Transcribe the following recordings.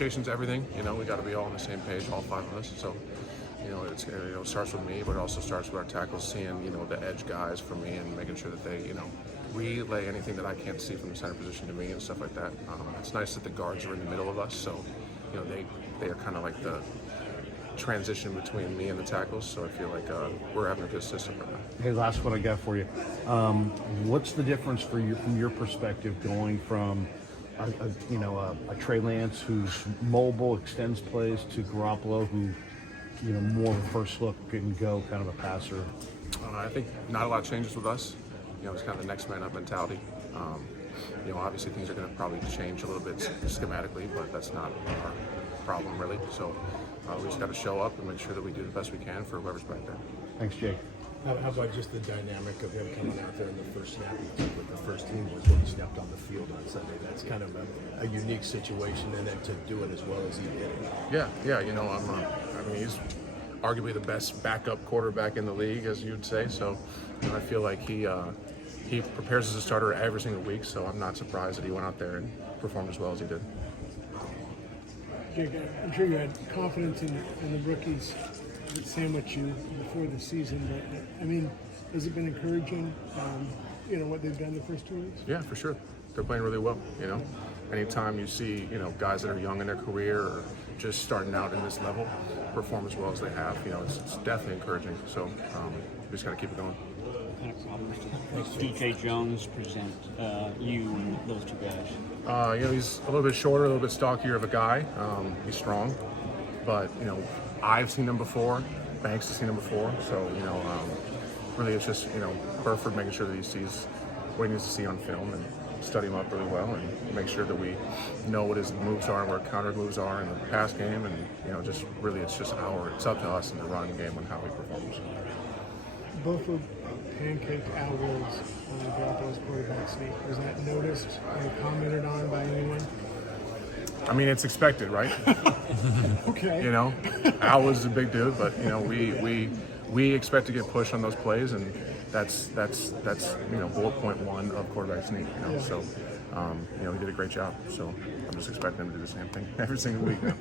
Communication's everything. We got to be all on the same page, all 5 of us. So, it starts with me, but it also starts with our tackles, seeing the edge guys for me and making sure that they relay anything that I can't see from the center position to me and stuff like that. It's nice that the guards are in the middle of us, so they are kind of like the transition between me and the tackles. So I feel like we're having a good system right now. Hey, last one I got for you. What's the difference for you from your perspective going from a Trey Lance who's mobile, extends plays, to Garoppolo who more of a first look and go kind of a passer? I think not a lot of changes with us. It's kind of the next man up mentality. Obviously things are going to probably change a little bit schematically, but that's not our problem really. So we just got to show up and make sure that we do the best we can for whoever's back there. Thanks, Jake. How about just the dynamic of him coming out there in the first snap he took with the first team was when he stepped on the field on Sunday? That's kind of a unique situation, and then to do it as well as he did. Yeah. He's arguably the best backup quarterback in the league, as you'd say. So I feel like he prepares as a starter every single week. So I'm not surprised that he went out there and performed as well as he did. Jake, I'm sure you had confidence in the rookies that sandwich you before the season, but has it been encouraging, what they've done the first 2 weeks? Yeah, for sure. They're playing really well, Anytime you see, guys that are young in their career or just starting out in this level perform as well as they have, it's definitely encouraging. So we just got to keep it going. DJ Jones present you and those two guys? He's a little bit shorter, a little bit stockier of a guy. He's strong, but I've seen him before. Banks has seen him before. So really, it's just Burford making sure that he sees what he needs to see on film and study him up really well and make sure that we know what his moves are and where counter moves are in the pass game, and just really it's up to us in the running game and how he performs. Both were pancake owls on Garoppolo's quarterback sneak. Was that noticed and commented on by anyone? It's expected, right? Okay. Al was a big dude, but we expect to get pushed on those plays, and that's bullet point 1 of quarterback sneak. So he did a great job. So I'm just expecting him to do the same thing every single week now.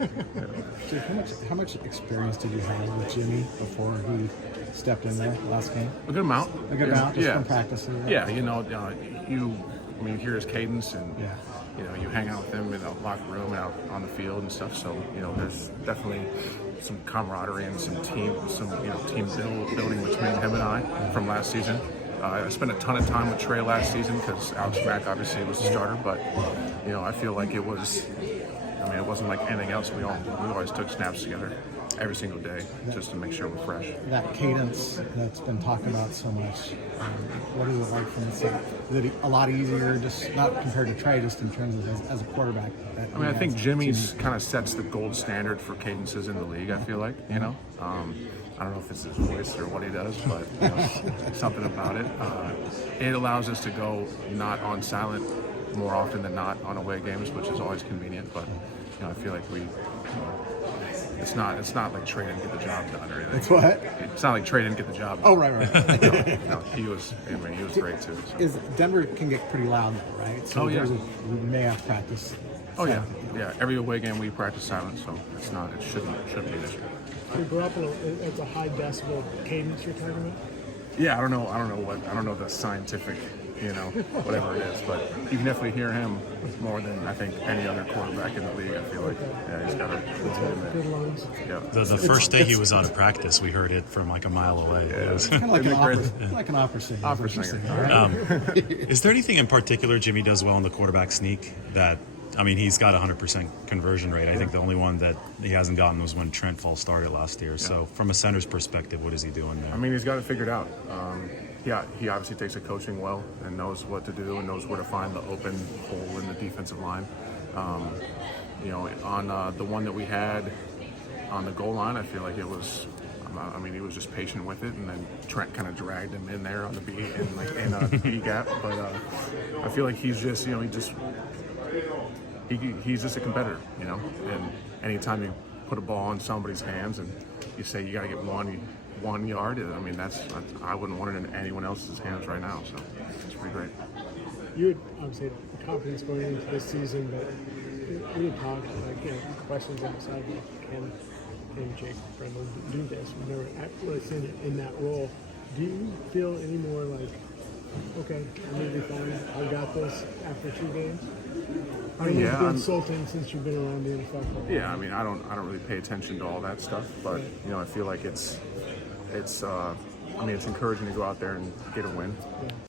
Dude, how much experience did you have with Jimmy before he stepped in there last game? A good amount. Just from practicing. Right? Yeah, you hear his cadence and you hang out with him in the locker room, out on the field and stuff. So there's definitely some camaraderie and some team building between him and I from last season. I spent a ton of time with Trey last season because Alex Mack obviously was the starter, but I feel like it wasn't like anything else. We always took snaps together every single day just to make sure we're fresh. That cadence that's been talked about so much, what is it like from the side? Is it a lot easier, just not compared to Trey, just in terms of as a quarterback? I think Jimmy's kind of sets the gold standard for cadences in the league, I feel like, I don't know if it's his voice or what he does, but something about it. It allows us to go not on silent more often than not on away games, which is always convenient, but I feel like it's not like Trey didn't get the job done or anything. It's what? It's not like Trey didn't get the job done. Oh, right. No, he was great too. So. Denver can get pretty loud though, right? So we may have practice. Oh yeah. Every away game we practice silent, so it shouldn't be an issue. For Garoppolo, it's a high decibel cadence you're talking about? Yeah, I don't know the scientific, whatever it is, but you can definitely hear him more than I think any other quarterback in the league. I feel like, he's got good lungs. Yeah. The first day he was out of practice, we heard it from like a mile away. Yeah. It's kind of like an opera singer. Opera singer. Is there anything in particular Jimmy does well in the quarterback sneak that? He's got 100% conversion rate. I think the only one that he hasn't gotten was when Trent Fall started last year. So from a center's perspective, what is he doing there? He's got it figured out. He obviously takes the coaching well and knows what to do and knows where to find the open hole in the defensive line. On the one that we had on the goal line, I feel like it was. He was just patient with it, and then Trent kind of dragged him in there on the B in a B gap. But I feel like he's just he's just a competitor, and anytime you put a ball in somebody's hands and you say you got to get 1 yard, I wouldn't want it in anyone else's hands right now, so it's pretty great. You had obviously confidence going into this season, but we had talked, like, questions outside, like, can Jake Brendel do this? We've never really seen it in that role. Do you feel any more like, okay, I'm going to be fine, I got this after 2 games? I mean, it's been insulting since you've been around the NFL for a while. Yeah, I mean, I don't really pay attention to all that stuff, but I feel like it's encouraging to go out there and get a win. Yeah.